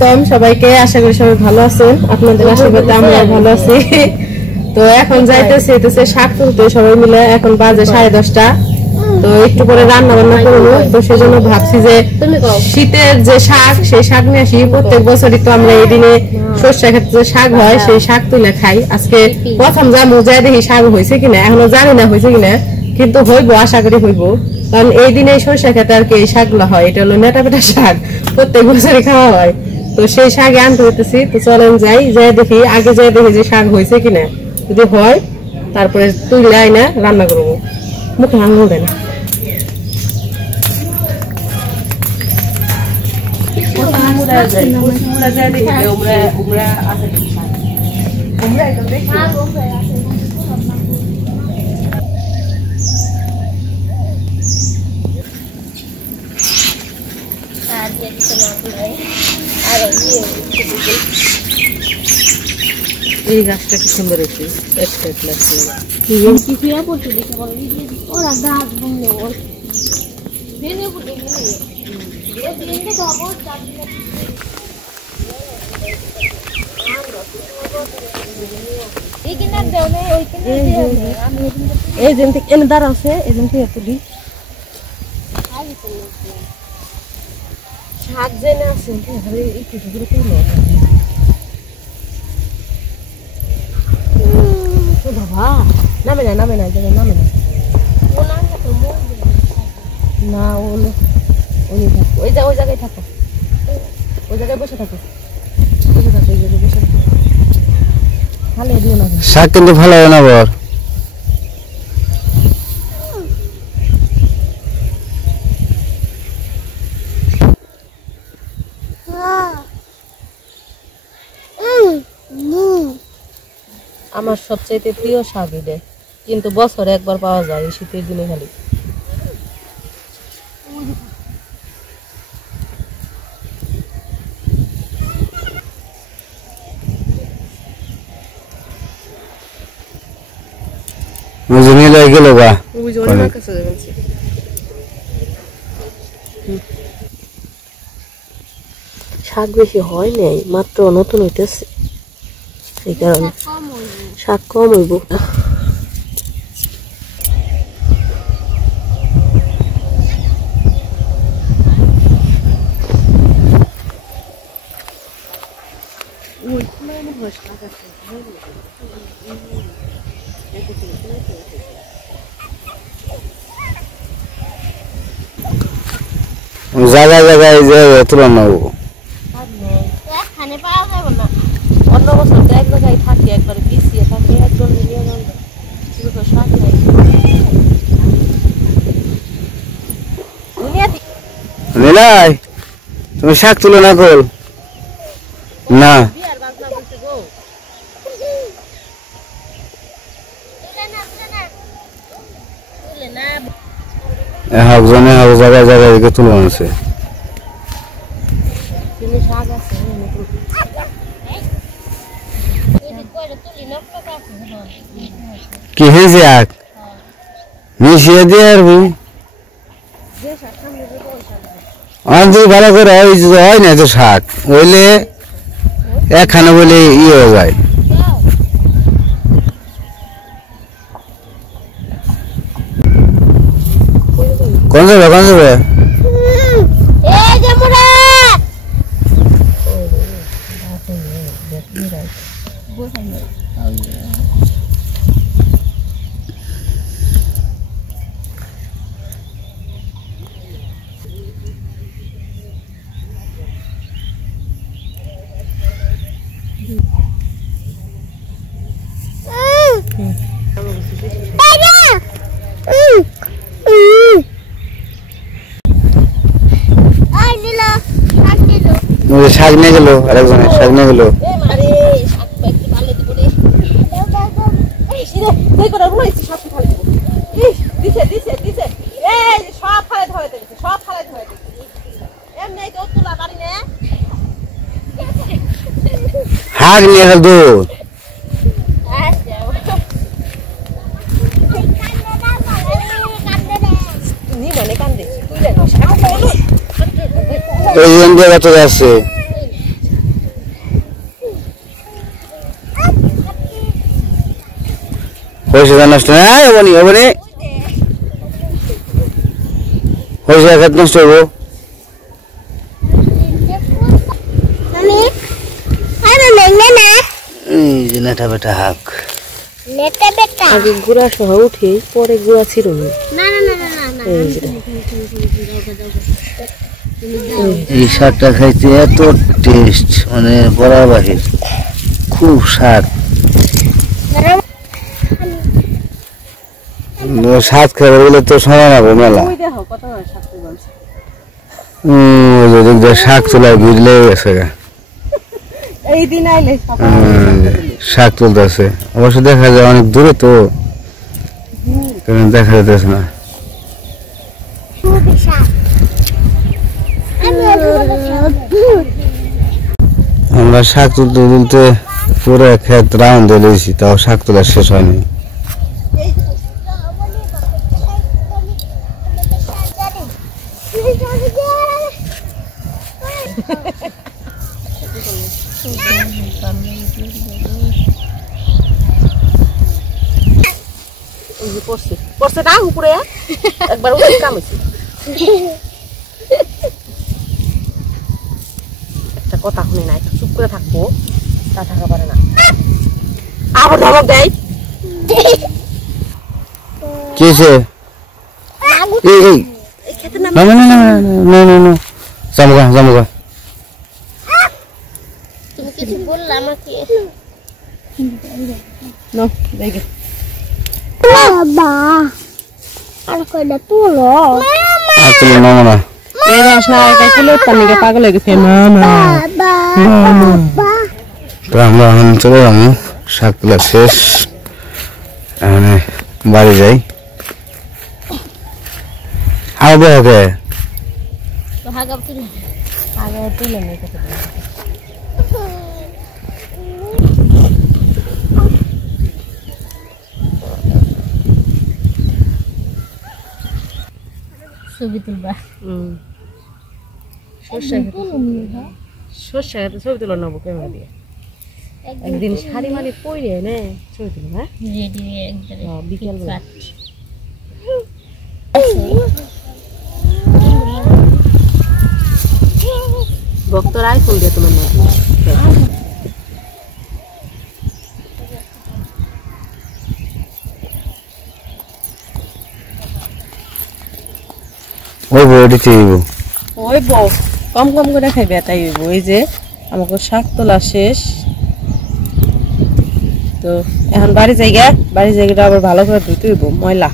স্বাগতম সবাইকে। আশা করি সবাই ভালো আছেন, আপনাদের আশীর্বাদে আমরা ভালো আছি। তো এখন যাইতেছে শাক তুলতে সবাই মিলে। এখন বাজে 10:30। তো একটু পরে রান্না বান্না করবো। তো সেজন্য ভাবছি যে শীতের যে শাক, সেই শাক নিয়ে আসি। প্রত্যেক বছরই তো আমরা এই দিনে সর্ষে ক্ষেত্রে যে শাক হয় সেই শাক তুলে খাই। আজকে প্রথম যাবো, যাই দেখি শাক হয়েছে কিনা। এখনো জানি না হয়েছে কিনা, কিন্তু হইবো, আশা করি হইবো। কারণ এই দিনে সর্ষে ক্ষেত্রে আর কি এই শাকগুলো হয়। এটা হলো নেটা পেটা শাক, প্রত্যেক বছরই খাওয়া হয়। তো সেই শাক আনতে হইতেছি। তো চলেন যাই দেখি, আগে যাই দেখি যে শাক হয়েছে কিনা। যদি হয় তারপরে তুলে আইনা রান্না করবো। মুখে আঙুল দেন। এই গাছটা কি সুন্দর হয়েছে, এই যেন এনে দাঁড়া আছে, এই যেন তুলি শাক জেনে আছে। বাবা নামে না, নামে না, নামে না, না ওই জায়গায় থাকো, ওই জায়গায় বসে থাকো, বসে থাকো, ওই জায়গায় বসে থাকো। ভালো দিও না শাক, কিন্তু ভালো হয় না বর। আমার সবচাইতে প্রিয় শাক এটা, কিন্তু বছরে একবার পাওয়া যায় এই শীতের দিনে খালি। শাক বেশি হয় নাই, মাত্র নতুন হইতেছে, এই কারণে শাক কম হইব। জায়গায় জায়গায় যে তুলনা নেবো, অন্য বছর তো এক জায়গায় থাকে, একবারে পিছিয়ে থাকে, একজন নিলাই তুমি শাক তুলে না কর না, জায়গায় জায়গায় তুলে আনছে। কি হয়েছে আগ মিশিয়ে দিয়ে আরবি ভালো করে হয় না তো শাক হইলে একখানে বলে ইয়ে হয়ে যায়। কোন যাবে কোন যাবে শাক নিয়ে গেল, আরেকজনের শাক নিয়ে গেল। শাক নিয়ে গেল দুধ, এই জায়গা তো আছে হয়েছে নষ্ট হবনি হবনি হয়েছে এক নষ্ট হবো নেটা বেটা হাক আগে গুড়া সহ উঠে পরে গুড়া ছিল এই শাকটা খাইতে এত টেস্ট মানে বলার বাহির খুব স্বাদ স্বাদ খাবে বলে তো সময় হবে মেলা শাক তোলা বুঝলে গেছে শাক তুলতেছে অবশ্য দেখা যায় অনেক দূরে তো দেখা যেতেছে না আমরা শাক তুলতে তুলতে পুরো ক্ষেত রাউন্ড দিয়েছি তাও শাক তোলা শেষ হয়নি পড়ছে না উপরে একবার উঠে কাম হয়েছে একটা কথা শুনে না একটু চুপ করে থাকবো তা থাকা পারে না আবার ধমক দেয় কি হয়েছে জামুকা জামুকা তুমি কিছু বললে আমাকে দেখে বাবা আর কয়টা তুলো আর তুলো নামো না এই রস না এটা কিলো পানিকে পাগল হয়ে গেছে মামা তো আমরা এখন চলে যাবো শাক তোলা শেষ এখানে বাড়ি যাই হবে ওকে হাগা তুলে ছবি তুলবা সর্ষে ছবি তুলো নেবো ক্যামেরা দিয়ে একদিন শাড়ি মালি পরে নে ছবি তুলো হ্যাঁ রেডি একবারে বিকেল ভক্তরা আইফোন দিয়ে তোমার নাকি ওই বড়ি চাইবো ওই বউ কম কম করে খাইবে তাই ওই যে আমাকে শাক তোলা শেষ তো এখন বাড়ি জায়গাটা আবার ভালো করে ধুতে হইব ময়লা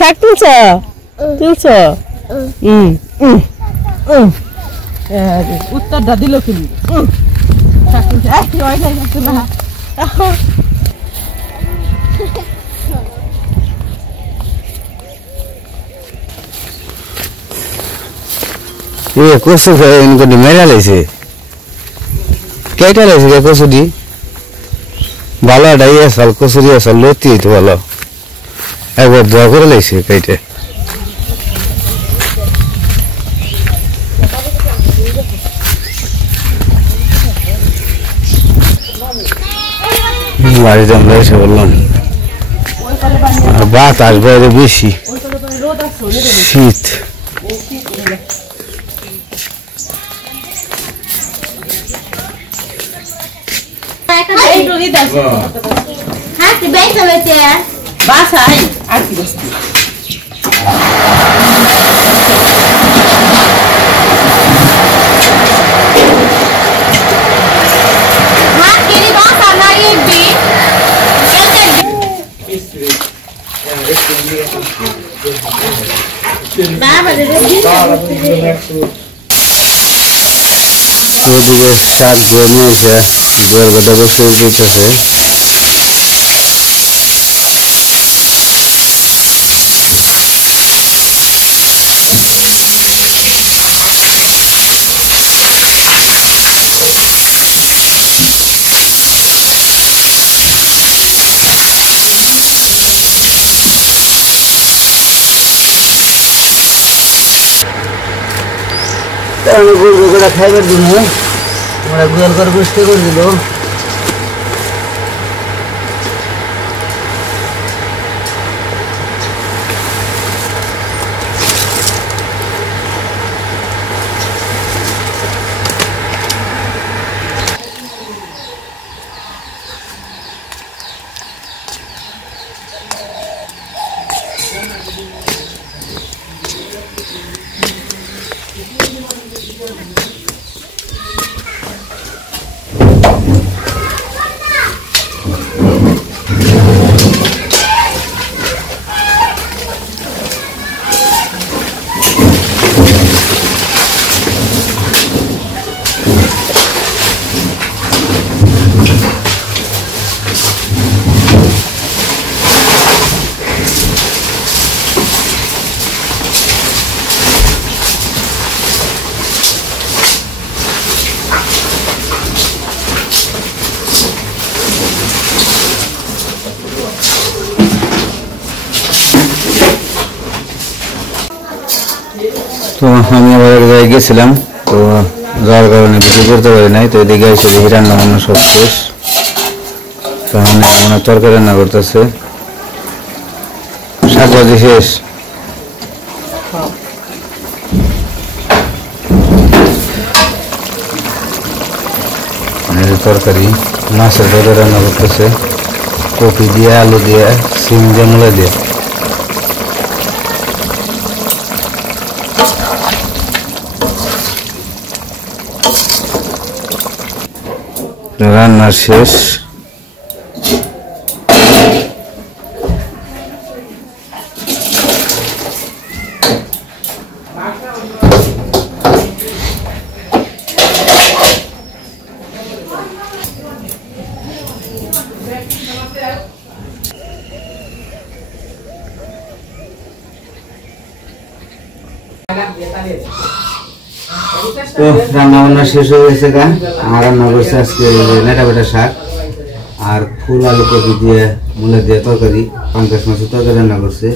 শাক তুলছ উত্তরটা দিল কিন্তু কচু মেরা লাইছে কেটা লাইছে কচু দি ভালো ডাই আসল কচুরি আসল লতি তো ভালো একবার দোয়া করে লাইছে কেটে বাড়িতে আমরা এসে বললাম আর বাতাস বাইরে বেশি শীত বাসায় আর কি বসতি ওদিকে শাক ধুয়ে নিয়েছে দুয়ার কথা বসে দিতেছে আমি গরু করে খাইবার জন্য আমরা গোয়াল করে বসতে করে দিল। তো আমি আবার এক জায়গায় গেছিলাম, তো যার কারণে ভিডিও করতে পারি নাই। তো এদিকে এসে দেখি রান্না বান্না সব শেষ। তাহলে মানে তরকারি রান্না করতেছে, শাক ভাজি শেষ। তরকারি মাছের তরকারি রান্না করতেছে, কপি দিয়ে, আলু দিয়ে, সিম দিয়ে, মূলা দিয়ে। রান্না শেষ। তো রান্না বান্না শেষ হয়ে গেছে গা। আর রান্না করছে আজকে নেটা বেটা শাক আর ফুল আলু কপি দিয়ে, মূলা দিয়ে তরকারি, পাঙ্কাশ মাছের তরকারি রান্না করছে।